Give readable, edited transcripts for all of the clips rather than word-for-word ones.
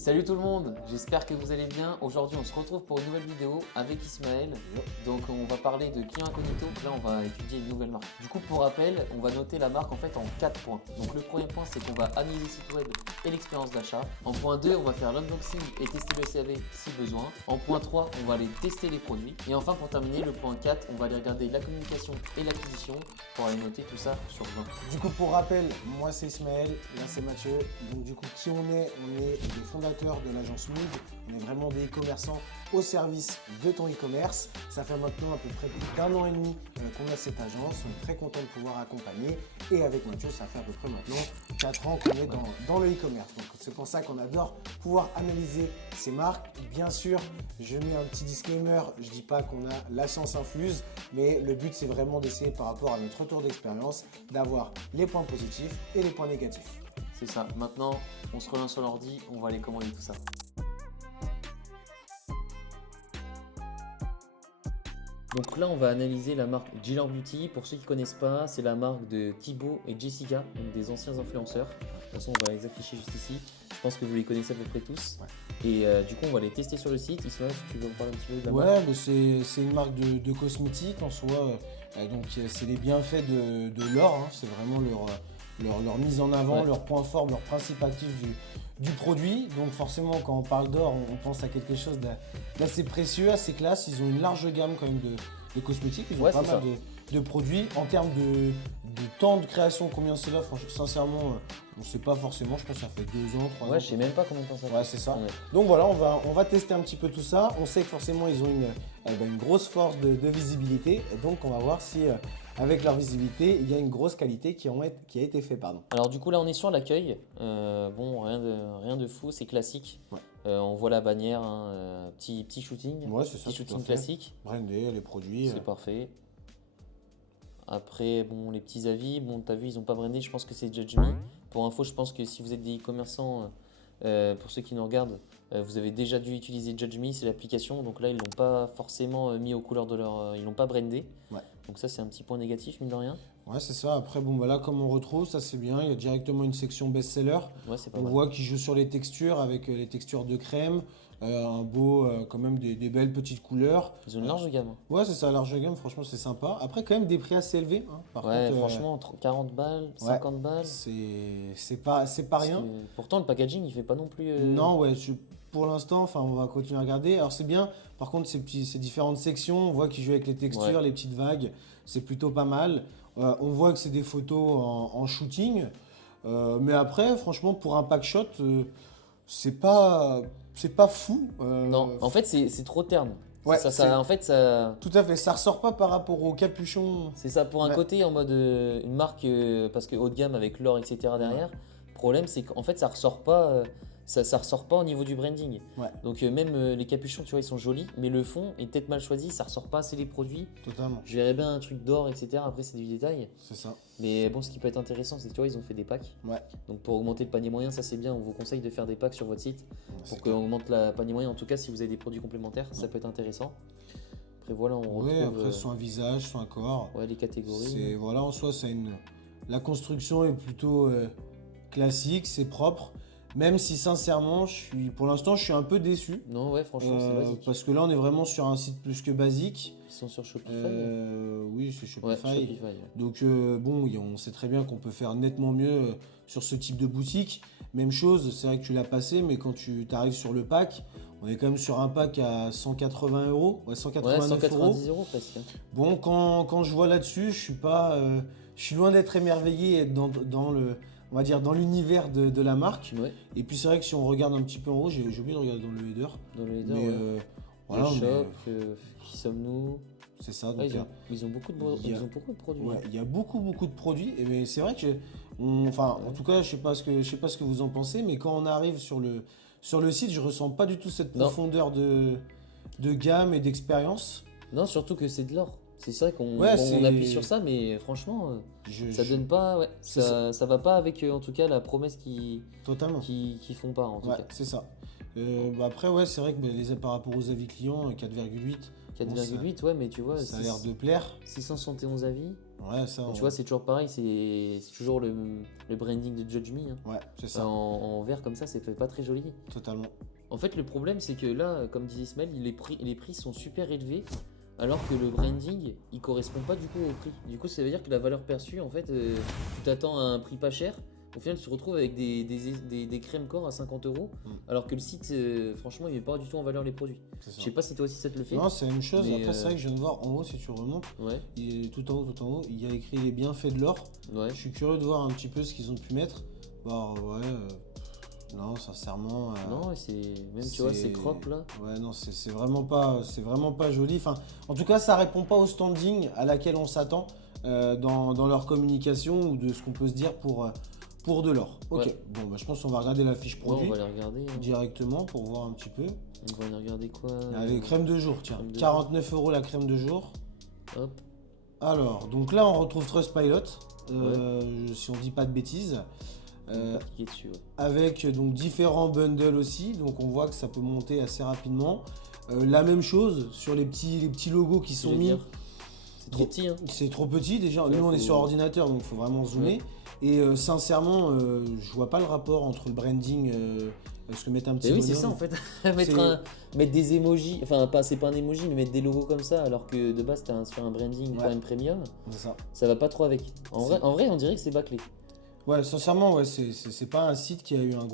Salut tout le monde, j'espère que vous allez bien. Aujourd'hui on se retrouve pour une nouvelle vidéo avec Ismaël. Donc on va parler de client incognito, là on va étudier une nouvelle marque. Du coup pour rappel, on va noter la marque en fait en 4 points. Donc le premier point c'est qu'on va analyser le site web et l'expérience d'achat. En point 2 on va faire l'unboxing et tester le CV si besoin. En point 3 on va aller tester les produits. Et enfin pour terminer le point 4 on va aller regarder la communication et l'acquisition pour aller noter tout ça sur 20. Du coup, pour rappel, moi c'est Ismaël, là c'est Mathieu. Donc du coup, qui on est des fondateurs de l'agence Move. On est vraiment des e-commerçants au service de ton e-commerce. Ça fait maintenant à peu près plus d'un an et demi qu'on a cette agence. On est très content de pouvoir accompagner. Et avec Mathieu, ça fait à peu près maintenant 4 ans qu'on est dans le e-commerce. Donc c'est pour ça qu'on adore pouvoir analyser ces marques. Bien sûr, je mets un petit disclaimer. Je ne dis pas qu'on a la science infuse, mais le but c'est vraiment d'essayer par rapport à notre retour d'expérience d'avoir les points positifs et les points négatifs. C'est ça, maintenant on se relance sur l'ordi, on va aller commander tout ça. Donc là on va analyser la marque Giller Beauty. Pour ceux qui ne connaissent pas, c'est la marque de Thibaut et Jessica, donc des anciens influenceurs. De toute façon on va les afficher juste ici. Je pense que vous les connaissez à peu près tous. Ouais. Et du coup on va les tester sur le site. Ismaël, si tu veux en parler un petit peu de la marque. Ouais, c'est une marque de cosmétiques en soi. Donc c'est les bienfaits de l'or, hein. C'est vraiment leur mise en avant, leur point fort, leur principe actif du produit. Donc forcément quand on parle d'or, on pense à quelque chose d'assez précieux, assez classe. Ils ont une large gamme quand même de cosmétiques. Ils ont pas mal de produits. En termes de temps de création, combien c'est là, sincèrement, on ne sait pas forcément. Je pense que ça fait 2 ans, 3 ans. Ouais, je sais même pas combien de temps ça fait. Ouais, c'est ça. Ouais. Donc voilà, on va tester un petit peu tout ça. On sait que forcément ils ont une grosse force de visibilité. Et donc on va voir si avec leur visibilité, il y a une grosse qualité qui a été faite. Alors du coup là on est sur l'accueil. Bon, rien de fou, c'est classique. Ouais. On voit la bannière, hein, petit shooting. Ouais, c'est ça. Petit shooting classique. Brandé, les produits. C'est parfait. Après, bon, les petits avis, bon, tu as vu, ils n'ont pas brandé, je pense que c'est Judge Me. Pour info, je pense que si vous êtes des e-commerçants, pour ceux qui nous regardent, vous avez déjà dû utiliser Judge Me, c'est l'application. Donc là, ils ne l'ont pas forcément mis aux couleurs de leur. Ils ne l'ont pas brandé. Ouais. Donc ça, c'est un petit point négatif, mine de rien. Ouais, c'est ça. Après, bon, bah là, comme on retrouve, ça c'est bien. Il y a directement une section best-seller. Ouais, on voit qu'ils jouent sur les textures avec les textures de crème. Un beau, quand même des belles petites couleurs. Ils ont une large gamme. Ouais, c'est ça, large gamme, franchement, c'est sympa. Après, quand même, des prix assez élevés. Hein. Par contre, franchement, 40 balles, 50 balles. C'est pas rien. Pourtant, le packaging, il fait pas non plus. Non, ouais, pour l'instant, on va continuer à regarder. Alors, c'est bien. Par contre, ces différentes sections, on voit qu'ils jouent avec les textures, les petites vagues. C'est plutôt pas mal. On voit que c'est des photos en shooting. Mais après, franchement, pour un pack shot, c'est pas fou. Non, en fait, c'est trop terne. Ouais, en fait, ça. Tout à fait, ça ressort pas par rapport au capuchon. C'est ça, pour un côté, en mode une marque, parce que haut de gamme avec l'or, etc. derrière. Le problème, c'est qu'en fait, ça ressort pas. Ça ressort pas au niveau du branding. Ouais. Donc même les capuchons, tu vois, ils sont jolis, mais le fond est peut-être mal choisi, ça ressort pas assez les produits. Totalement. Je verrais bien un truc d'or, etc. Après, c'est du détail. C'est ça. Mais bon, ce qui peut être intéressant, c'est que tu vois, ils ont fait des packs. Ouais. Donc pour augmenter le panier moyen, ça c'est bien. On vous conseille de faire des packs sur votre site pour qu'on augmente le panier moyen. En tout cas, si vous avez des produits complémentaires, ça peut être intéressant. Après voilà, on retrouve. Oui, après soit un visage, soit un corps. Ouais, les catégories. Voilà, en soi, la construction est plutôt classique, c'est propre. Même si sincèrement, pour l'instant, je suis un peu déçu. Non, ouais, franchement, c'est basique. Parce que là, on est vraiment sur un site plus que basique. Ils sont sur Shopify. Oui, c'est Shopify. Ouais, Shopify. Donc bon, on sait très bien qu'on peut faire nettement mieux sur ce type de boutique. Même chose, c'est vrai que tu l'as passé, mais quand tu arrives sur le pack, on est quand même sur un pack à 180 euros. Ouais, 190 euros presque. Bon, quand je vois là-dessus, je suis loin d'être émerveillé et on va dire dans l'univers de la marque. Ouais. Et puis c'est vrai que si on regarde un petit peu en haut, j'ai oublié de regarder dans le header. Dans le header, ouais. Voilà, le shop, qui sommes-nous? C'est ça. Donc ils ont beaucoup de produits. Ouais, il y a beaucoup de produits. Mais c'est vrai que, en tout cas, je sais pas ce que vous en pensez, mais quand on arrive sur le site, je ressens pas du tout cette profondeur de gamme et d'expérience. Non, surtout que c'est de l'or. C'est vrai qu'on appuie sur ça, mais franchement, ça donne pas. Ouais, ça va pas avec, en tout cas, la promesse qui font pas, en tout cas. C'est ça. Après, c'est vrai que par rapport aux avis clients, 4,8, 4,8, ouais, mais tu vois, ça a l'air de plaire. 671 avis. Ouais, ça. Tu vois, c'est toujours pareil, c'est toujours le branding de Judge Me. Hein. Ouais, c'est ça. En vert comme ça, c'est fait pas très joli. Totalement. En fait, le problème, c'est que là, comme disait Ismaël, les prix sont super élevés, alors que le branding, il correspond pas du coup au prix. Du coup, ça veut dire que la valeur perçue, en fait, tu t'attends à un prix pas cher. Au final, tu te retrouves avec des crèmes corps à 50 €, alors que le site, franchement, il met pas du tout en valeur les produits. Je sais pas si toi aussi ça te le fait. Non, c'est la même chose. Mais Après, c'est vrai que je viens de voir en haut, si tu remontes, ouais. tout en haut, il y a écrit les bienfaits de l'or. Ouais. Je suis curieux de voir un petit peu ce qu'ils ont pu mettre. Bah ouais, non, sincèrement. Non, c'est même tu vois, c'est crop là. Ouais, non, c'est vraiment pas joli. Enfin, en tout cas, ça répond pas au standing à laquelle on s'attend dans leur communication ou de ce qu'on peut se dire pour de l'or. Ok, Ouais. bon, bah, je pense qu'on va regarder la fiche produit Ouais, on va les regarder. Hein. directement pour voir un petit peu. On va aller regarder quoi Allez, crème de jour, tiens. Crème de 49 € la crème de jour. Hop. Alors, donc là, on retrouve Trustpilot, si on dit pas de bêtises. On va cliquer dessus. Ouais. Avec donc différents bundles aussi, donc on voit que ça peut monter assez rapidement. La même chose sur les petits logos qui sont mis. C'est trop petit. Hein. C'est trop petit déjà. Ouais, Nous on est sur ordinateur donc il faut vraiment zoomer. Ouais. Et sincèrement, je vois pas le rapport entre le branding. Parce que mettre un petit Mais oui, bonhomme, c'est ça en fait. mettre des emojis, enfin c'est pas un emoji, mais mettre des logos comme ça, alors que de base t'es sur un branding quand même premium, ça va pas trop avec. En vrai, on dirait que c'est bâclé. Ouais, sincèrement, ouais, c'est pas un site qui a eu un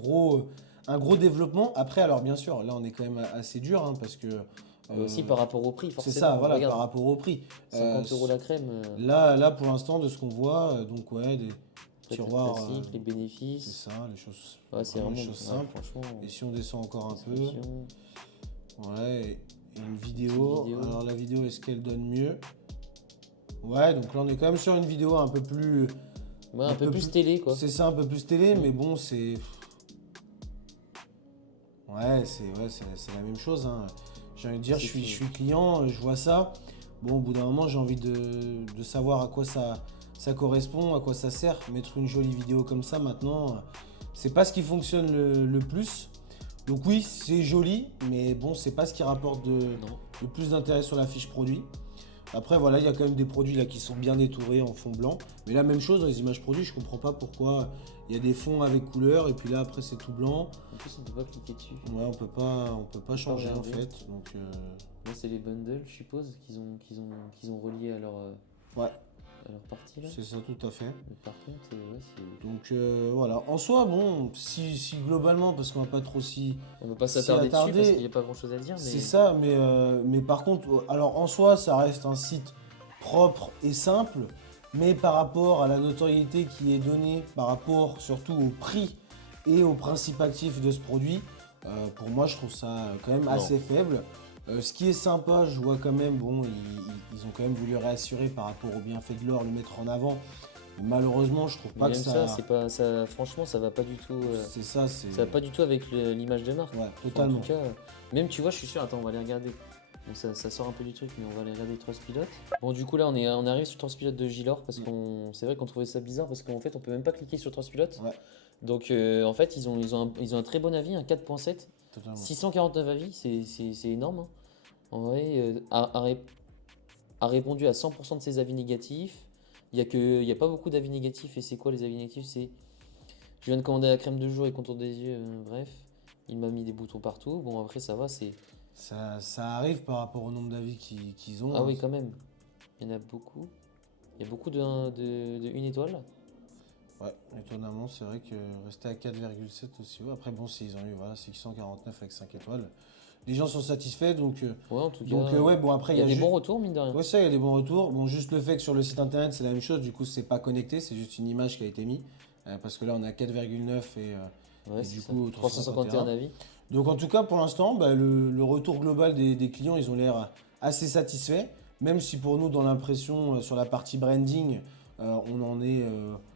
gros développement. Après, alors bien sûr, là on est quand même assez dur hein, parce que. Aussi par rapport au prix, forcément. C'est ça, voilà, regarde, par rapport au prix. 50 € la crème. Là, pour l'instant, de ce qu'on voit, donc ouais, des tiroirs. Classique, les bénéfices. C'est ça, les choses. Ouais, c'est vraiment les choses simples. Franchement. Et si on descend encore un peu. Ouais, et une vidéo. Alors la vidéo, est-ce qu'elle donne mieux? Ouais, donc là on est quand même sur une vidéo un peu plus. Ouais, un peu plus télé quoi. C'est ça, un peu plus télé, mais bon, c'est. Ouais, c'est la même chose. Hein. J'ai envie de dire, je suis client, je vois ça. Bon, au bout d'un moment, j'ai envie de savoir à quoi ça correspond, à quoi ça sert. Mettre une jolie vidéo comme ça, maintenant, c'est pas ce qui fonctionne le plus. Donc oui, c'est joli, mais bon, c'est pas ce qui rapporte le plus d'intérêt sur la fiche produit. Après, voilà, il y a quand même des produits là qui sont bien détourés en fond blanc. Mais la même chose dans les images produits, je comprends pas pourquoi il y a des fonds avec couleur et puis là après c'est tout blanc. En plus, on peut pas cliquer dessus. Ouais, on peut pas changer en fait. Donc là, c'est les bundles, je suppose, qu'ils ont reliés à leur partie là. C'est ça, tout à fait. Mais par contre, c'est. Donc voilà. En soi, bon, si globalement, parce qu'on va pas trop on va pas s'attarder dessus parce qu'il n'y a pas grand chose à dire. Mais... C'est ça, mais par contre, alors en soi, ça reste un site propre et simple, mais par rapport à la notoriété qui est donnée, par rapport surtout au prix et au principe actif de ce produit, pour moi, je trouve ça quand même assez faible. Ce qui est sympa, je vois quand même, bon, ils ont quand même voulu réassurer par rapport au bienfait de l'or, le mettre en avant. Mais malheureusement, je trouve pas que ça. Franchement, ça va pas du tout. C'est ça, ça va pas du tout avec l'image de marque. Ouais, totalement. En tout cas, même tu vois, je suis sûr. Attends, on va aller regarder. Bon, ça sort un peu du truc, mais on va aller regarder Trustpilot. Bon, du coup là, on arrive sur Trustpilot de Gilor parce qu'on, c'est vrai qu'on trouvait ça bizarre parce qu'en fait, on peut même pas cliquer sur Trustpilot. Ouais. Donc en fait, ils ont un très bon avis, un 4.7. Totalement. 649 avis, c'est énorme. Hein. En vrai, a répondu à 100% de ses avis négatifs. Il y a pas beaucoup d'avis négatifs. Et c'est quoi les avis négatifs? C'est je viens de commander la crème de jour et contour des yeux. Bref, il m'a mis des boutons partout. Bon, après, ça va. Ça arrive par rapport au nombre d'avis qu'ils ont. Ah oui, quand même. Il y en a beaucoup. Il y a beaucoup de 1 étoile. Ouais, étonnamment, c'est vrai que rester à 4,7 aussi haut. Après, bon, s'ils ont eu 649 avec 5 étoiles. Les gens sont satisfaits, donc. Ouais, en tout cas. Donc, ouais, bon, après, il y a des bons retours, mine de rien. Ouais, ça, il y a des bons retours. Bon, juste le fait que sur le site internet, c'est la même chose. Du coup, c'est pas connecté, c'est juste une image qui a été mise. Parce que là, on a 4,9 et du coup, 351 avis. Donc, en tout cas, pour l'instant, bah, le retour global des clients, ils ont l'air assez satisfaits. Même si pour nous, dans l'impression, sur la partie branding, on en est.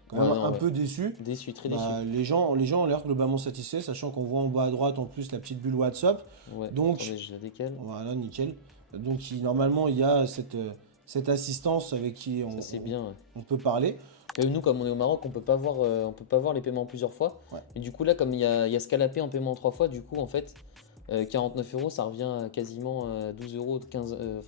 Quand même un peu déçu. Déçu, très déçu. Les gens ont l'air globalement satisfaits, sachant qu'on voit en bas à droite en plus la petite bulle WhatsApp. Ouais, donc, attendez, je la décale. Voilà, nickel. Donc normalement, il y a cette assistance avec qui on peut parler. Nous, comme on est au Maroc, on peut pas voir les paiements plusieurs fois. Ouais. Et du coup, là, comme il y a Scalapé en paiement 3 fois, du coup, en fait, 49 euros, ça revient à quasiment 12 euros,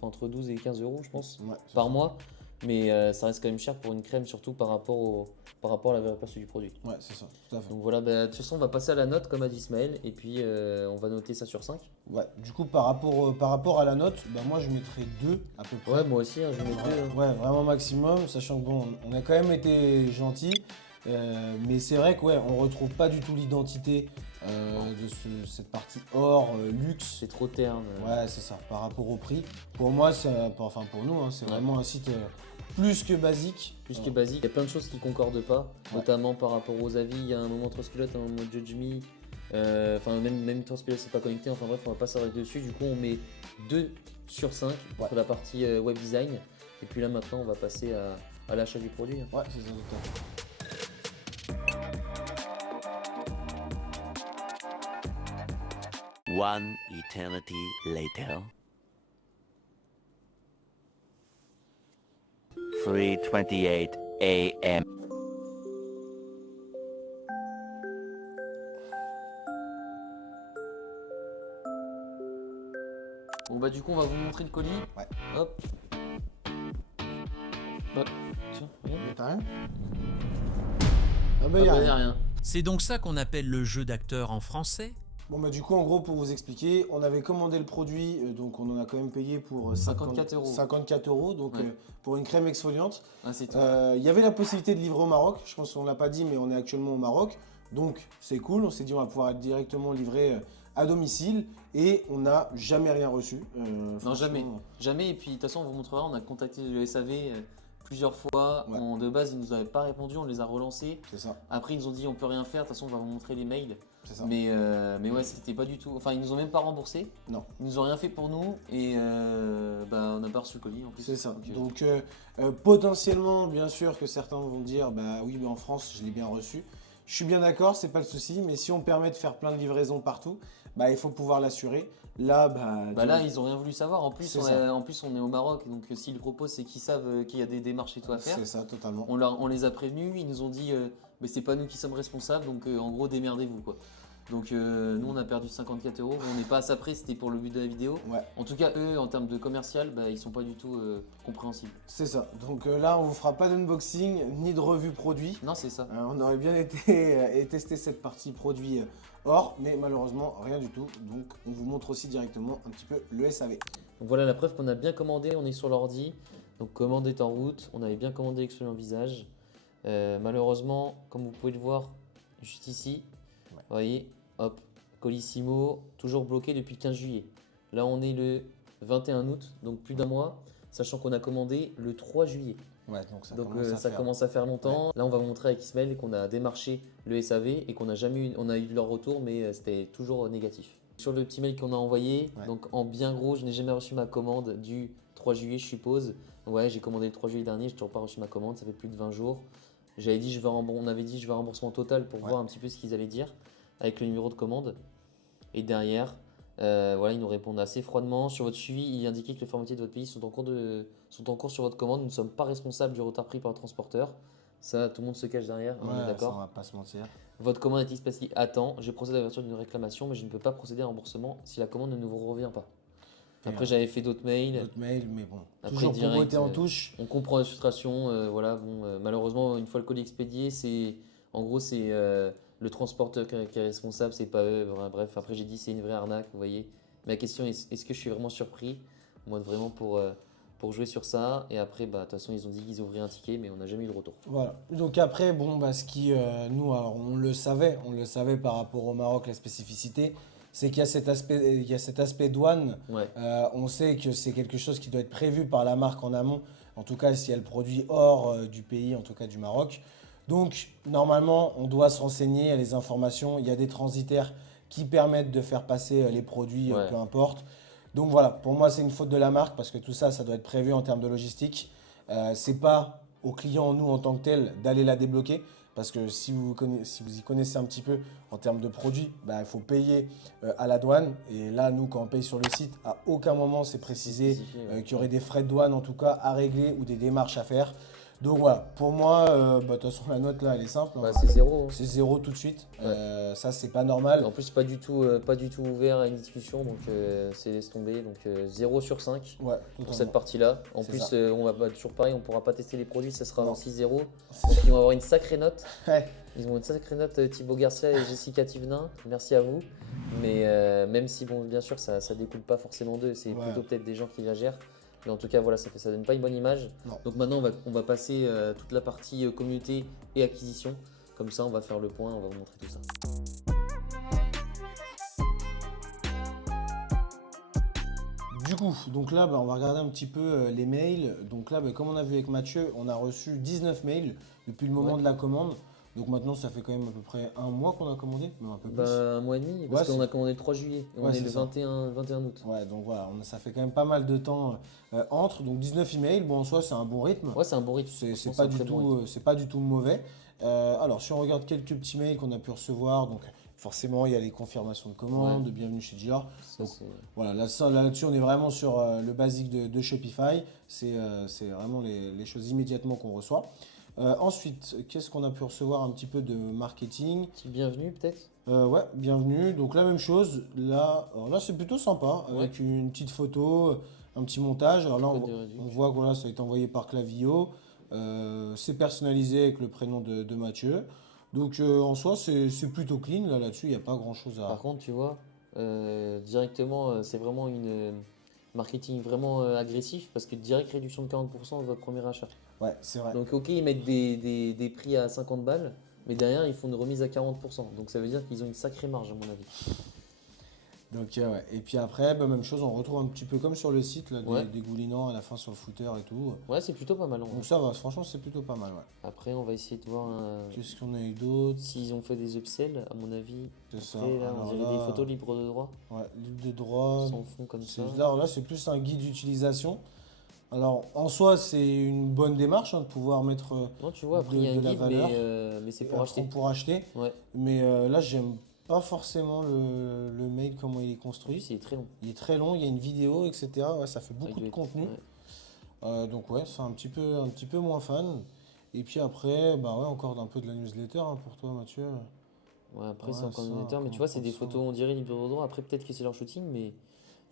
entre 12 et 15 euros, je pense, Ouais, par mois. Mais ça reste quand même cher pour une crème, surtout par rapport à la valeur perçue du produit. Ouais, c'est ça, tout à fait. Donc voilà, de toute façon, on va passer à la note, comme a dit Ismaël, et puis on va noter ça sur 5. Ouais, du coup, par rapport à la note, moi je mettrais 2 à peu près. Ouais, moi aussi, je vais mettre 2. Ouais, vraiment maximum, sachant que bon, on a quand même été gentil, mais c'est vrai que ouais, on retrouve pas du tout l'identité de cette partie or, luxe. C'est trop terne. Ouais, c'est ça, par rapport au prix. Pour moi, enfin pour nous, hein, c'est vraiment un site plus que basique. Plus que basique. Il y a plein de choses qui concordent pas, notamment par rapport aux avis. Il y a un moment Trustpilot, un moment Judge Me. Enfin, même Trustpilot, c'est pas connecté. Enfin bref, on va pas s'arrêter dessus. Du coup, on met 2 sur 5 pour la partie web design. Et puis là, maintenant, on va passer à l'achat du produit. Ouais, c'est ça, tout à fait. One eternity later. 3:28 a.m. Bon bah du coup, on va vous montrer le colis. Ouais. Hop. Hop. Tiens, regarde. T'as rien? Ah bah, y a rien. C'est donc ça qu'on appelle le jeu d'acteur en français? Bon bah du coup en gros pour vous expliquer, on avait commandé le produit, donc on en a quand même payé pour 54 euros. 54 euros, donc pour une crème exfoliante. Ah, c'est tout. Il y avait la possibilité de livrer au Maroc, je pense qu'on l'a pas dit mais on est actuellement au Maroc, donc c'est cool, on s'est dit on va pouvoir être directement livré à domicile et on n'a jamais rien reçu. Non, jamais. Jamais, et puis de toute façon on vous montrera, on a contacté le SAV plusieurs fois. Ouais. De base ils nous avaient pas répondu, on les a relancés. C'est ça, Après ils nous ont dit on peut rien faire, de toute façon on va vous montrer les mails. c'est ça. Mais ouais, c'était pas du tout. Enfin, ils nous ont même pas remboursé. Non. Ils nous ont rien fait pour nous et on n'a pas reçu le colis en plus. C'est ça. Donc, Donc potentiellement, bien sûr que certains vont dire bah oui, mais en France, je l'ai bien reçu. Je suis bien d'accord, c'est pas le souci, mais si on permet de faire plein de livraisons partout, bah il faut pouvoir l'assurer. Là, là, ils ont rien voulu savoir. En plus, C'est on est au Maroc, donc s'ils le proposent, c'est qu'ils savent qu'il y a des démarches et tout à faire. c'est ça, totalement. On les a prévenus, ils nous ont dit mais c'est pas nous qui sommes responsables, donc en gros démerdez-vous quoi. Donc nous on a perdu 54 euros, on n'est pas à ça près, c'était pour le but de la vidéo. Ouais. En tout cas eux en termes de commercial, ils sont pas du tout compréhensibles. C'est ça. Donc là, on vous fera pas d'unboxing ni de revue produit. Non c'est ça. On aurait bien été et testé cette partie produit or, mais malheureusement rien du tout. Donc on vous montre aussi directement un petit peu le SAV. Donc voilà la preuve qu'on a bien commandé, on est sur l'ordi. Donc commande est en route, on avait bien commandé l'exfoliant visage. Malheureusement, comme vous pouvez le voir juste ici, vous voyez, hop, Colissimo, toujours bloqué depuis le 15 juillet. Là on est le 21 août, donc plus d'un mois, sachant qu'on a commandé le 3 juillet. Ouais, donc ça commence à faire longtemps. Ouais. Là on va vous montrer avec Ismaël qu'on a démarché le SAV et qu'on a jamais eu, on a eu leur retour, mais c'était toujours négatif. Sur le petit mail qu'on a envoyé, donc en bien gros, je n'ai jamais reçu ma commande du 3 juillet, je suppose. Ouais, j'ai commandé le 3 juillet dernier, je n'ai toujours pas reçu ma commande, ça fait plus de 20 jours. On avait dit je veux un remboursement total pour voir un petit peu ce qu'ils allaient dire avec le numéro de commande. Et derrière, ils nous répondent assez froidement. Sur votre suivi, il indiquait que les formalités de votre pays sont en cours sur votre commande. Nous ne sommes pas responsables du retard pris par le transporteur. Ça, tout le monde se cache derrière, on est d'accord. On va pas se mentir. Votre commande est expatriée à temps. Je procède à l'ouverture d'une réclamation, mais je ne peux pas procéder à un remboursement si la commande ne vous revient pas. Après, j'avais fait d'autres mails. Mais bon. Après, toujours direct, pour botter en touche. On comprend la frustration. Malheureusement, une fois le colis expédié, c'est le transporteur qui est responsable, c'est pas eux. Bref, après, j'ai dit c'est une vraie arnaque, vous voyez. Mais la question est, est-ce que je suis vraiment surpris? Moi, vraiment pour jouer sur ça. Et après, de toute façon, ils ont dit qu'ils ouvraient un ticket, mais on n'a jamais eu de retour. Voilà. Donc après, ce qui, nous, alors, on le savait par rapport au Maroc, la spécificité. C'est qu'il y a cet aspect douane. Ouais. On sait que c'est quelque chose qui doit être prévu par la marque en amont, en tout cas si elle produit hors du pays, en tout cas du Maroc. Donc normalement, on doit se renseigner, il y a les informations, il y a des transitaires qui permettent de faire passer les produits, peu importe. Donc voilà, pour moi c'est une faute de la marque parce que tout ça, ça doit être prévu en termes de logistique. C'est pas au client, nous en tant que tel, d'aller la débloquer. Parce que si vous y connaissez un petit peu en termes de produits, il faut payer à la douane. Et là, nous, quand on paye sur le site, à aucun moment c'est précisé qu'il y aurait des frais de douane en tout cas à régler ou des démarches à faire. Donc voilà, pour moi, de toute façon la note là elle est simple. Bah, c'est 0. C'est 0 tout de suite. Ouais. Ça c'est pas normal. En plus, pas du tout ouvert à une discussion, donc c'est laisse tomber. Donc 0 sur 5 Ouais, pour totalement. cette partie-là. En C'est plus, ça. on va toujours pareil, on pourra pas tester les produits, ça sera Non. aussi 0. C'est Donc ils vont avoir une sacrée note. Ouais. Ils ont une sacrée note, Thibaut Garcia et Jessica Thivenin. Merci à vous. Mais même si, bon, bien sûr, ça découle pas forcément d'eux, c'est Ouais. plutôt peut-être des gens qui la gèrent. Mais en tout cas, voilà, ça donne pas une bonne image. Non. Donc maintenant, on va passer toute la partie communauté et acquisition. Comme ça, on va faire le point, on va vous montrer tout ça. Du coup, donc là, on va regarder un petit peu les mails. Donc là, comme on a vu avec Mathieu, on a reçu 19 mails depuis le moment Ouais. de la commande. Donc maintenant, ça fait quand même à peu près un mois qu'on a commandé, même un peu plus. Bah, un mois et demi, parce Ouais, qu'on a commandé le 3 juillet. Et on Ouais, est c'est le ça. 21 août. Ouais, donc voilà, ça fait quand même pas mal de temps entre. Donc 19 emails, bon en soi, c'est un bon rythme. Ouais, c'est un bon rythme. C'est Franchement, pas, un du très bon rythme. tout, c'est pas du tout mauvais. Alors, si on regarde quelques petits mails qu'on a pu recevoir, donc forcément, il y a les confirmations de commandes, Ouais. de bienvenue chez Gilor. Ça, c'est- Voilà, là-dessus, on est vraiment sur le basique de Shopify. C'est vraiment les choses immédiatement qu'on reçoit. Ensuite, qu'est-ce qu'on a pu recevoir un petit peu de marketing? Petit bienvenue, peut-être. Ouais, bienvenue. Donc la même chose. Alors là, c'est plutôt sympa, Ouais. avec une petite photo, un petit montage. Alors là, Code de réduction. on voit que voilà, ça a été envoyé par Clavio. C'est personnalisé avec le prénom de Mathieu. Donc en soi, c'est plutôt clean. Là-dessus, il n'y a pas grand-chose à... Par contre, tu vois, directement, c'est vraiment une marketing vraiment agressif parce que direct réduction de 40% de votre premier achat. Ouais, c'est vrai. Donc, ok, ils mettent des prix à 50 balles, mais derrière, ils font une remise à 40%. Donc, ça veut dire qu'ils ont une sacrée marge, à mon avis. Donc ouais. Et puis après, même chose, on retrouve un petit peu comme sur le site, là, Ouais. des goulinants à la fin sur le footer et tout. Ouais, c'est plutôt pas mal. En vrai. Donc ça va, franchement, c'est plutôt pas mal. Ouais. Après, on va essayer de voir Qu'est-ce qu'on a eu d'autre? s'ils ont fait des upsells, à mon avis. C'est ça. Après, là, on Alors dirait là, des photos libres de droit. Ouais, libre de droit. Sans fond comme ça. Là, c'est plus un guide d'utilisation. Alors, en soi, c'est une bonne démarche de pouvoir mettre Non, tu vois, après, il y a un de la guide, valeur. mais c'est pour acheter. Pour acheter. Ouais. Mais là, j'aime pas forcément le mail, comment il est En construit. plus, il est très long. Il est très long, il y a une vidéo, etc. Ouais, ça fait Ça beaucoup doit de être- contenu. ouais. Donc ouais, c'est un petit peu moins fan. Et puis après, bah ouais, encore un peu de la newsletter pour toi, Mathieu. Ouais, après, Ouais, c'est encore ça, une mais tu on vois, c'est des comprend ça. photos, on dirait libre de droit. Après, peut-être que c'est leur shooting, mais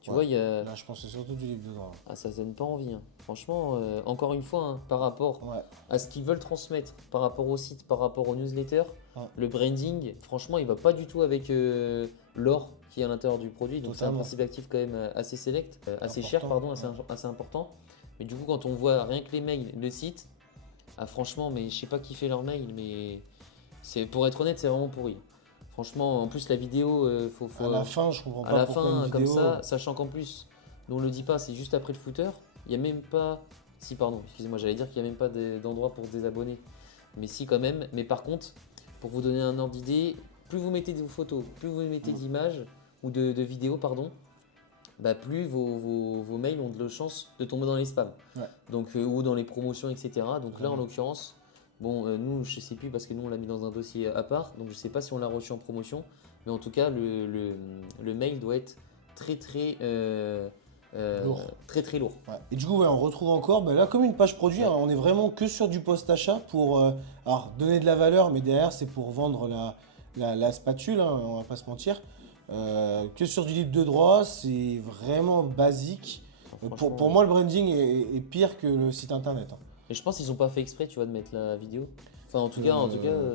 tu Ouais. vois, il y a. Là, je pense que c'est surtout du livre de droit. Ah, ça donne pas envie. Hein. Franchement, encore une fois, hein, par rapport Ouais, à ce qu'ils veulent transmettre, par rapport au site, par rapport aux newsletters, Ouais. le branding, franchement, il va pas du tout avec l'or qui est à l'intérieur du produit. Donc, c'est un Totalement. principe actif quand même assez select, assez cher, Important, pardon, assez important. Mais du coup, quand on voit rien que les mails, le site, ah, franchement, mais je sais pas qui fait leur mail, mais pour être honnête, c'est vraiment pourri. Franchement, en plus, la vidéo, faut à la fin, je comprends à pas la pourquoi fin, une comme vidéo. ça, sachant qu'en plus, nous on le dit pas, c'est juste après le footer. Il y a même pas. Si, pardon, excusez-moi, j'allais dire qu'il n'y a même pas d'endroit pour se désabonner. Mais si, quand même. Mais par contre, pour vous donner un ordre d'idée, plus vous mettez de vos plus vous mettez d'images ou de vidéos, pardon, bah plus vos mails ont de chance de tomber dans les spams. Ouais. Donc, ou dans les promotions, etc. Donc là, en Ouais. l'occurrence, bon, nous, je sais plus parce que nous, on l'a mis dans un dossier à part. Donc, je sais pas si on l'a reçu en promotion. Mais en tout cas, le mail doit être très, très, Lourd. très, très lourd. Ouais. Et du coup, ouais, on retrouve encore, là, comme une page produit, hein, on est vraiment que sur du post-achat pour alors, donner de la valeur, mais derrière, c'est pour vendre la spatule, hein, on va pas se mentir. Que sur du livre de droit, c'est vraiment basique. Enfin, Pour franchement, moi, le branding est pire que le site internet. Hein. Et je pense qu'ils ont pas fait exprès, tu vois, de mettre la vidéo. Enfin, en tout cas,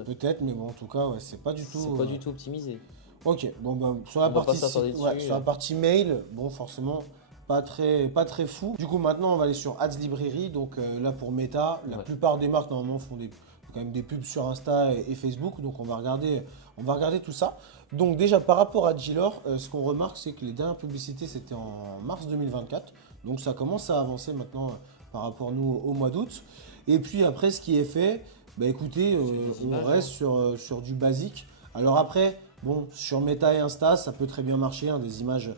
Peut-être, mais bon, en tout cas, ouais, c'est pas du tout. c'est pas du tout optimisé. Ok, bon, bah, sur la On va pas partie s'attarder site- ouais, dessus, sur la partie mail, bon, forcément, pas très fou. Du coup, maintenant, on va aller sur Ads Librairie. Donc là, pour Meta, la Ouais. plupart des marques, normalement, font quand même des pubs sur Insta et Facebook. Donc, on va regarder tout ça. Donc, déjà, par rapport à Gilor, ce qu'on remarque, c'est que les dernières publicités, c'était en mars 2024. Donc, ça commence à avancer maintenant par rapport, nous, au mois d'août. Et puis, après, ce qui est fait, bah écoutez, des on images, reste sur du basique. Alors après, bon, sur Meta et Insta, ça peut très bien marcher, hein, des images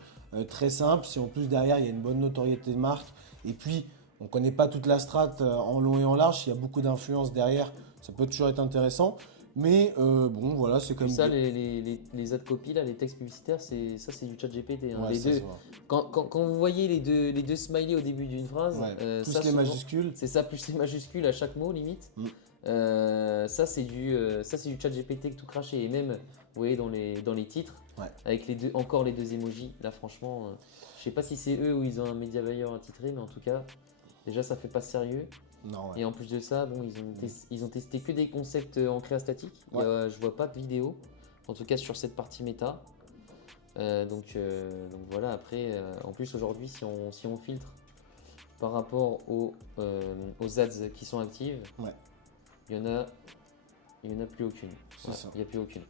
très simples. Si en plus derrière, il y a une bonne notoriété de marque, et puis on ne connaît pas toute la strate en long et en large, s'il y a beaucoup d'influence derrière, ça peut toujours être intéressant. Mais bon, voilà, c'est comme Ça, les ad copy, là, les textes publicitaires, c'est du chat GPT. Hein. Ouais, Les ça, deux, c'est vrai. quand vous voyez les deux smileys au début d'une phrase, Ouais, plus ça, les souvent, majuscules. c'est ça, plus les majuscules à chaque mot, limite. Ça, c'est du chat GPT tout craché. Et même, vous voyez, dans les titres, avec encore les deux emojis, là, franchement, je sais pas si c'est eux ou ils ont un media buyer attitré, mais en tout cas, déjà, ça fait pas sérieux. Non, ouais. Et en plus de ça, bon, ils ont testé que des concepts en créa statique. Je vois pas de vidéo, en tout cas sur cette partie méta. Donc voilà, après, en plus aujourd'hui, si on filtre par rapport aux ads qui sont actives, il y en a plus aucune. C'est ça. Il n'y a plus aucune.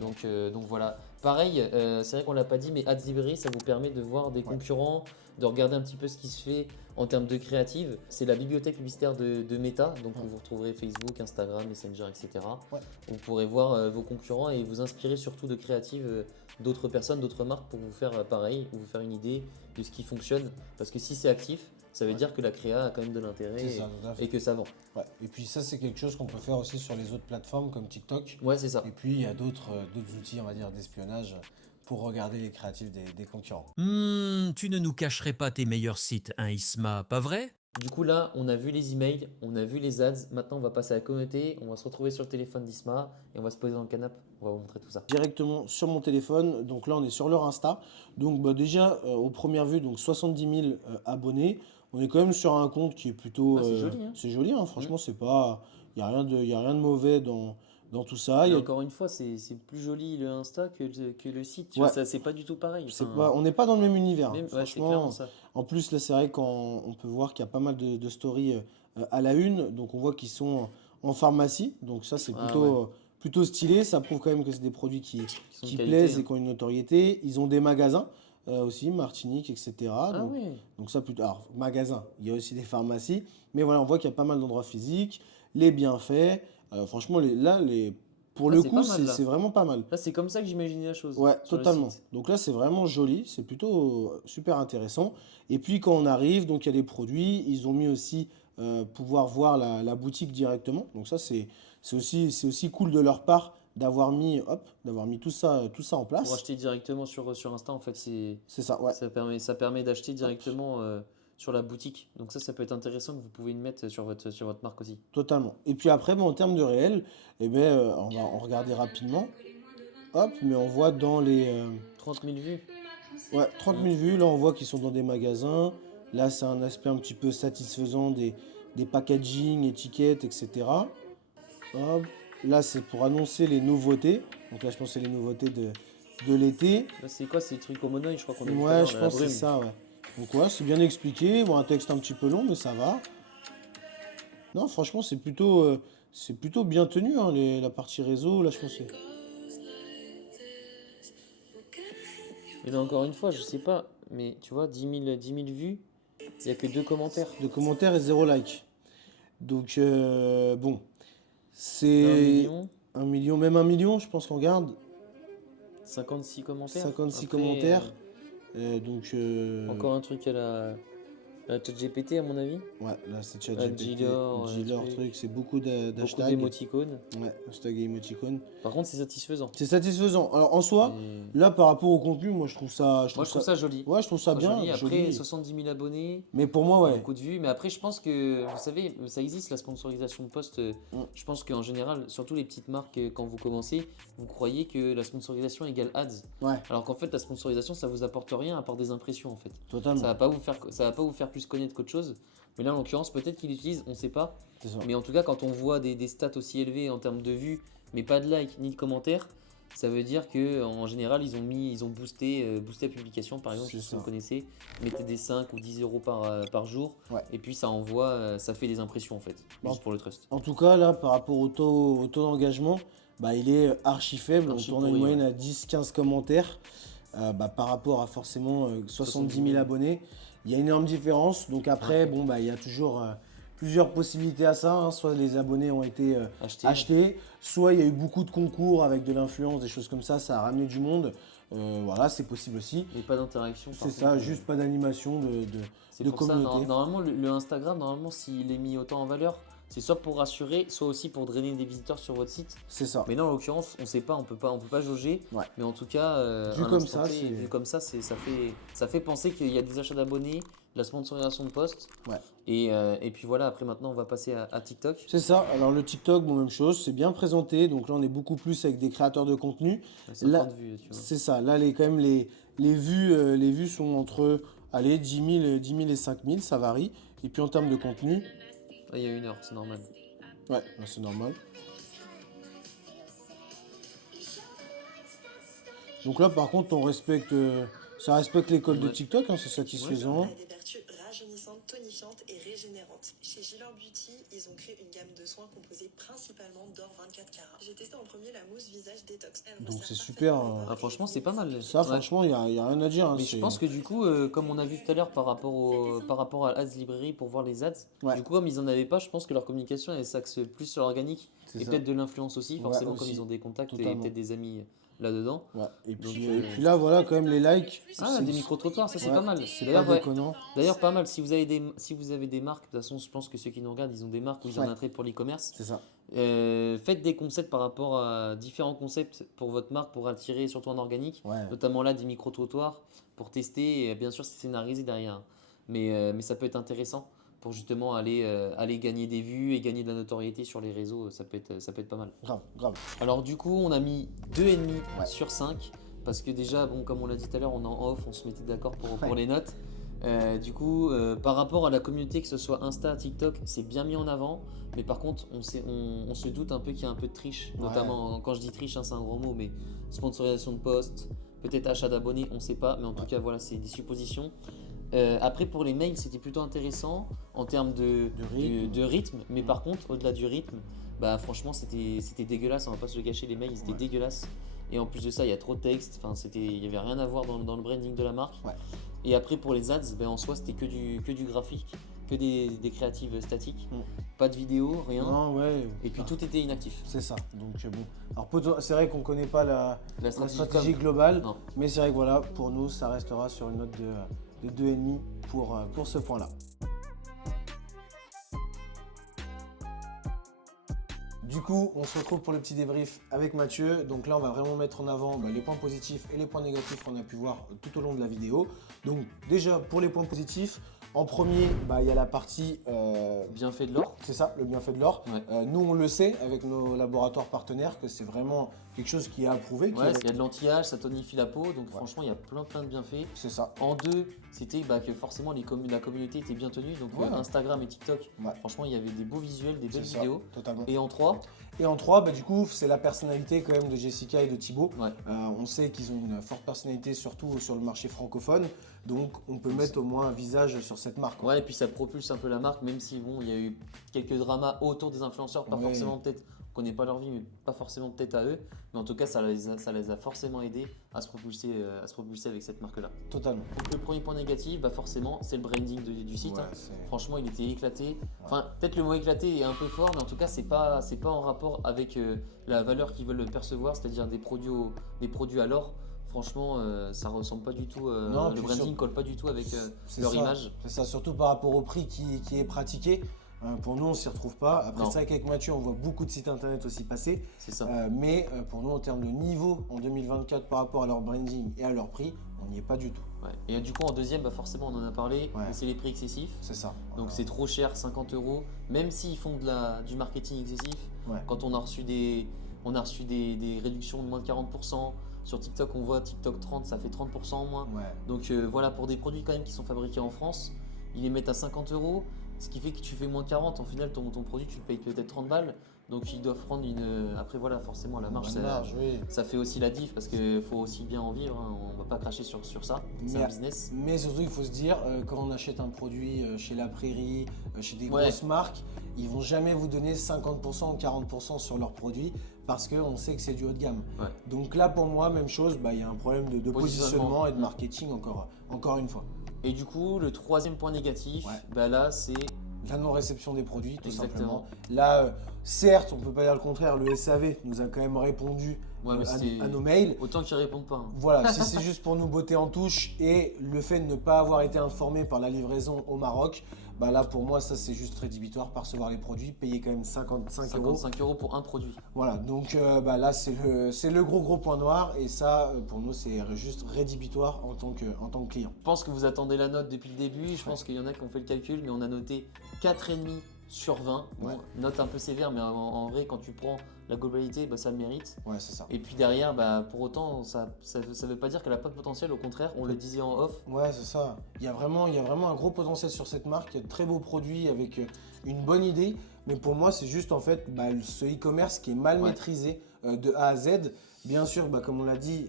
Donc, Donc voilà. Pareil, c'est vrai qu'on l'a pas dit, mais AdsLibrary, ça vous permet de voir des concurrents, de regarder un petit peu ce qui se fait en termes de créative. C'est la bibliothèque publicitaire de Meta, donc vous retrouverez Facebook, Instagram, Messenger, etc. Vous pourrez voir vos concurrents et vous inspirer surtout de créatives d'autres personnes, d'autres marques pour vous faire pareil, ou vous faire une idée de ce qui fonctionne. Parce que si c'est actif, ça veut dire que la créa a quand même de l'intérêt et que ça vend. Ouais. Et puis ça, c'est quelque chose qu'on peut faire aussi sur les autres plateformes comme TikTok. Ouais, c'est ça. Et puis il y a d'autres outils, on va dire, d'espionnage pour regarder les créatifs des concurrents. Tu ne nous cacherais pas tes meilleurs sites, hein, Isma, pas vrai? Du coup là, on a vu les emails, on a vu les ads, maintenant on va passer à la communauté, on va se retrouver sur le téléphone d'Isma et on va se poser dans le canapé, on va vous montrer tout ça. Directement sur mon téléphone, donc là on est sur leur Insta. Donc déjà, aux premières vues, donc 70 000 abonnés. On est quand même sur un compte qui est plutôt... c'est joli, hein. C'est joli, hein, franchement, c'est pas... Il n'y a rien de mauvais dans tout ça. Et encore une fois, c'est plus joli le Insta que le site. Tu vois, ça, c'est pas du tout pareil. On n'est pas dans le même univers. Ouais, c'est franchement, clairement ça. En plus, là, c'est vrai qu'on peut voir qu'il y a pas mal de stories à la une. Donc, on voit qu'ils sont en pharmacie. Donc, ça, c'est plutôt stylé. Ça prouve quand même que c'est des produits qui plaisent et qui ont une notoriété. Ils ont des magasins aussi, Martinique, etc. Donc, ça, plutôt. Alors, magasin, il y a aussi des pharmacies. Mais voilà, on voit qu'il y a pas mal d'endroits physiques, les bienfaits. Franchement, pour le coup, c'est vraiment pas mal. Là, c'est comme ça que j'imaginais la chose. Ouais, totalement. Donc là, c'est vraiment joli. C'est plutôt super intéressant. Et puis, quand on arrive, donc il y a des produits. Ils ont mis aussi pouvoir voir la boutique directement. Donc ça, c'est aussi cool de leur part d'avoir mis tout ça en place. Pour acheter directement sur Insta, en fait, c'est ça, ouais. Ça permet d'acheter directement sur la boutique. Donc ça peut être intéressant que vous pouvez le mettre sur votre marque aussi. Totalement. Et puis après, en termes de réel, on va en regarder rapidement. Hop, mais on voit dans les... 30 000 vues. Ouais, 30 000 vues. Là, on voit qu'ils sont dans des magasins. Là, c'est un aspect un petit peu satisfaisant des packaging, étiquettes, etc. Hop. Là, c'est pour annoncer les nouveautés. Donc là, je pense que c'est les nouveautés de l'été. Là, c'est quoi? C'est les trucs au monoeil, je crois qu'on a vu. Ouais, je pense que c'est ça, ouais. Donc ouais, c'est bien expliqué. Bon, un texte un petit peu long, mais ça va. Non, franchement, c'est plutôt bien tenu, hein, la partie réseau. Là, je pense que c'est... Mais là, encore une fois, je sais pas, mais tu vois, 10 000 vues, il n'y a que 2 commentaires. 2 commentaires et 0 like. Donc, bon, c'est 1 million, même 1 million, je pense qu'on regarde. 56 commentaires. 56 commentaires. Donc, encore un truc à la ChatGPT, à mon avis. Ouais, là, c'est ChatGPT. Gilor, truc, c'est beaucoup d'hashtags. Beaucoup d'émoticônes. Ouais, hashtag et émoticônes. Par contre, c'est satisfaisant. C'est satisfaisant. Alors, en soi, là, par rapport au contenu, moi, je trouve ça joli. Ouais, je trouve ça bien. Joli. Après, 70 000 abonnés. Mais pour moi, ouais. Beaucoup de vues. Mais après, je pense que, vous savez, ça existe, la sponsorisation de posts. Je pense qu'en général, surtout les petites marques, quand vous commencez, vous croyez que la sponsorisation égale ads. Ouais. Alors qu'en fait, la sponsorisation, ça vous apporte rien à part des impressions, en fait. Totalement. Ça va pas vous faire plus connaître qu'autre chose. Mais là, en l'occurrence, peut-être qu'ils l'utilisent, on sait pas. Mais en tout cas, quand on voit des stats aussi élevés en termes de vues, mais pas de likes ni de commentaires, ça veut dire que en général, ils ont boosté la publication. Par exemple, si vous connaissez, mettez des 5 ou 10 euros par jour. Ouais. Et puis ça envoie, ça fait des impressions en fait, juste pour le trust. En tout cas, là, par rapport au taux d'engagement, il est archi faible. On tourne une moyenne à 10-15 commentaires. Par rapport à forcément 70 000 abonnés, il y a une énorme différence. Donc après, il y a toujours plusieurs possibilités à ça. Hein. Soit les abonnés ont été achetés, soit il y a eu beaucoup de concours avec de l'influence, des choses comme ça. Ça a ramené du monde. Voilà, c'est possible aussi. Mais pas d'interaction. C'est ça, juste pas d'animation de communauté. Ça, normalement, le Instagram, s'il est mis autant en valeur, c'est soit pour rassurer, soit aussi pour drainer des visiteurs sur votre site. C'est ça. Mais là, en l'occurrence, on sait pas, on peut pas jauger. Ouais. Mais en tout cas, Vu à comme l'instant ça, T, c'est- vu comme ça, ça fait penser qu'il y a des achats d'abonnés, de la sponsorisation de posts. Ouais. Et puis voilà, après maintenant, on va passer à TikTok. C'est ça. Alors le TikTok, bon, même chose, c'est bien présenté. Donc là, on est beaucoup plus avec des créateurs de contenu. C'est Là, point de vue, tu vois. c'est ça. Là, quand même, les vues sont entre, allez, 10 000 et 5 000, ça varie. Et puis en termes de contenu, Ah, il y a 1 heure, c'est normal. ouais, bah, c'est normal. Donc là, par contre, ça respecte l'école de Ouais. TikTok, hein, c'est satisfaisant. A des vertus rajeunissantes, tonifiantes et régénérantes. Chez Gilleur Beauty, ils ont créé une gamme de soins composée principalement d'or 24 carats. J'ai testé en premier la mousse visage détox. Elle Donc resserre c'est super, parfaitement Ah, franchement, c'est pas mal. Ça, Ouais. franchement, il y a rien à dire, hein, Mais je c'est- pense que du coup, comme on a vu tout à l'heure par rapport à Ads Librairie pour voir les ads, Ouais. du coup, comme ils en avaient pas, je pense que leur communication elle s'axe plus sur l'organique c'est et ça. peut-être de l'influence aussi, Ouais, forcément, comme aussi. ils ont des contacts et Totalement. peut-être des amis là-dedans. Ouais. Et Donc, puis là, voilà, quand même, les likes. Ah, c'est- des micro-trottoirs, ça c'est ouais, pas mal. C'est D'ailleurs, pas ouais, déconnant. d'ailleurs, pas mal. Si vous avez des marques, de toute façon, je pense que ceux qui nous regardent, ils ont des marques où ils en Ouais. ont un trait pour l'e-commerce. C'est ça. Faites des concepts par rapport à différents concepts pour votre marque pour attirer surtout en organique. Ouais. Notamment là des micro-trottoirs pour tester et bien sûr c'est scénarisé derrière. Mais ça peut être intéressant pour justement aller gagner des vues et gagner de la notoriété sur les réseaux, ça peut être pas mal. Grave, grave. Alors du coup on a mis 2,5 Ouais. sur 5 parce que déjà bon comme on l'a dit tout à l'heure on est en off, on se mettait d'accord pour Ouais. les notes. Du coup par rapport à la communauté que ce soit Insta, TikTok c'est bien mis en avant mais par contre on se doute un peu qu'il y a un peu de triche, Ouais. notamment quand je dis triche hein, c'est un gros mot mais sponsorisation de posts, peut-être achat d'abonnés, on sait pas mais en tout cas voilà c'est des suppositions. Après pour les mails c'était plutôt intéressant en termes de rythme mais par contre au-delà du rythme bah franchement c'était dégueulasse, on va pas se le cacher, les mails ils étaient Ouais. dégueulasses et en plus de ça il y a trop de texte, enfin il y avait rien à voir dans le branding de la marque. Ouais. Et après pour les ads ben, en soi c'était que du graphique, que des créatives statiques, Mm. pas de vidéo, rien Non, ouais. et puis tout était inactif. C'est ça. Donc bon. Alors c'est vrai qu'on connaît pas la La stratégie, stratégie com, globale, non. mais c'est vrai que voilà, pour nous, ça restera sur une note de 2,5 pour ce point-là. Du coup, on se retrouve pour le petit débrief avec Mathieu. Donc là, on va vraiment mettre en avant les points positifs et les points négatifs qu'on a pu voir tout au long de la vidéo. Donc déjà, pour les points positifs, en premier, il y a la partie, Bien fait de l'or. c'est ça, le bienfait de l'or. Ouais. Nous, on le sait avec nos laboratoires partenaires que c'est vraiment quelque chose qui est approuvé. Ouais, il y a de l'anti-âge, ça tonifie la peau, donc Ouais. franchement il y a plein de bienfaits. C'est ça. En deux, c'était que forcément la communauté était bien tenue, donc Ouais. Instagram et TikTok, Ouais. franchement il y avait des beaux visuels, des belles C'est ça, vidéos. totalement. Et en trois, Et en 3, du coup, c'est la personnalité quand même de Jessica et de Thibaut. ouais. On sait qu'ils ont une forte personnalité, surtout sur le marché francophone. Donc, on peut mettre au moins un visage sur cette marque. Ouais, et puis ça propulse un peu la marque, même si bon, il y a eu quelques dramas autour des influenceurs, pas Ouais. forcément peut-être, on connaît pas leur vie, mais pas forcément peut-être à eux, mais en tout cas ça les a forcément aidés à se propulser avec cette marque-là. Totalement. Donc le premier point négatif, forcément, c'est le branding du site. Ouais, hein. c'est- Franchement, il était éclaté. Enfin, peut-être le mot éclaté est un peu fort, mais en tout cas, c'est pas en rapport avec la valeur qu'ils veulent percevoir, c'est-à-dire des produits à l'or. Franchement, ça ressemble pas du tout. Non, Le puis branding sur- colle pas du tout avec c'est leur ça. image. C'est ça, surtout par rapport au prix qui est pratiqué. Pour nous, on s'y retrouve pas. Après, Non. c'est vrai qu'avec Mathieu, on voit beaucoup de sites internet aussi passer. C'est ça. Mais pour nous, en termes de niveau en 2024 par rapport à leur branding et à leur prix, on n'y est pas du tout. Ouais. Et du coup, en deuxième, forcément, on en a parlé, Ouais. mais c'est les prix excessifs. C'est ça. Donc c'est trop cher, 50 €. Même s'ils font du marketing excessif, Ouais. quand on a reçu des réductions de moins de 40%. Sur TikTok, on voit TikTok 30, ça fait 30% en moins. Ouais. Donc voilà, pour des produits quand même qui sont fabriqués en France, ils les mettent à 50 €, ce qui fait que tu fais moins 40. En final, ton produit, tu le payes peut-être 30 balles. Donc ils doivent prendre une. Après voilà, forcément la marge, Bonne marge, oui. ça fait aussi la diff parce qu'il faut aussi bien en vivre. Hein. On va pas cracher sur ça. C'est Mais- un business. Mais surtout, il faut se dire, quand on achète un produit chez La Prairie, chez des Ouais. grosses marques, ils vont jamais vous donner 50% ou 40% sur leurs produits parce qu'on sait que c'est du haut de gamme. Ouais. Donc là, pour moi, même chose, il y a un problème de positionnement Positionnement. et de marketing encore une fois. Et du coup, le troisième point négatif, Ouais. là c'est La non-réception des produits, tout Exactement. simplement. Là, certes, on ne peut pas dire le contraire, le SAV nous a quand même répondu Ouais, mais c'était- à nos mails. autant qu'ils répondent pas. Hein. Voilà, si c'est juste pour nous botter en touche et le fait de ne pas avoir été informé par la livraison au Maroc, Bah là pour moi ça c'est juste rédhibitoire par recevoir les produits, payer quand même 55 €. 55 € pour un produit. Voilà, donc bah là c'est le gros point noir et ça pour nous c'est juste rédhibitoire en tant que client. Je pense que vous attendez la note depuis le début. Je pense qu'il y en a qui ont fait le calcul, mais on a noté 4,5 sur 20. Bon, Ouais. note un peu sévère, mais en vrai, quand tu prends la globalité, bah, ça le mérite. Ouais, c'est ça. Et puis derrière, bah, pour autant, ça veut pas dire qu'elle n'a pas de potentiel. Au contraire, on le disait en off. Ouais, c'est ça. Il y a vraiment un gros potentiel sur cette marque. Il y a de très beaux produits avec une bonne idée. Mais pour moi, c'est juste en fait bah, ce e-commerce qui est mal maîtrisé de A à Z. Bien sûr, bah, comme on l'a dit,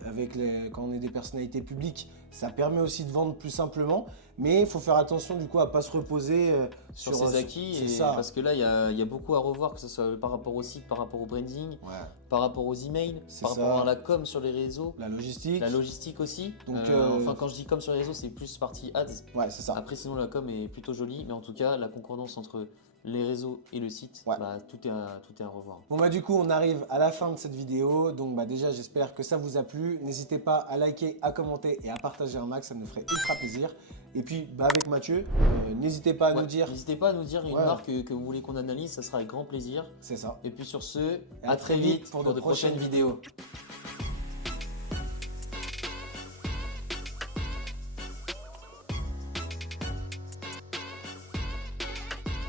quand on est des personnalités publiques, ça permet aussi de vendre plus simplement. Mais il faut faire attention du coup à ne pas se reposer Sur ses acquis, C'est ça. parce que là, il y a beaucoup à revoir, que ce soit par rapport au site, par rapport au branding, Ouais. par rapport aux emails, C'est par ça. rapport à la com sur les réseaux, La logistique. la logistique aussi. Donc, Enfin, quand je dis com sur les réseaux, c'est plus partie ads. Ouais, c'est ça. Après, sinon, la com est plutôt jolie, mais en tout cas, la concordance entre les réseaux et le site, Ouais. bah, tout est à revoir. Bon bah du coup on arrive à la fin de cette vidéo, donc bah déjà j'espère que ça vous a plu. N'hésitez pas à liker, à commenter et à partager un max, ça me ferait ultra plaisir. Et puis bah avec Mathieu, n'hésitez pas à nous dire, N'hésitez pas à nous dire une Ouais. marque que vous voulez qu'on analyse, ça sera avec grand plaisir. c'est ça. Et puis sur ce, à à très vite pour de prochaines vidéos.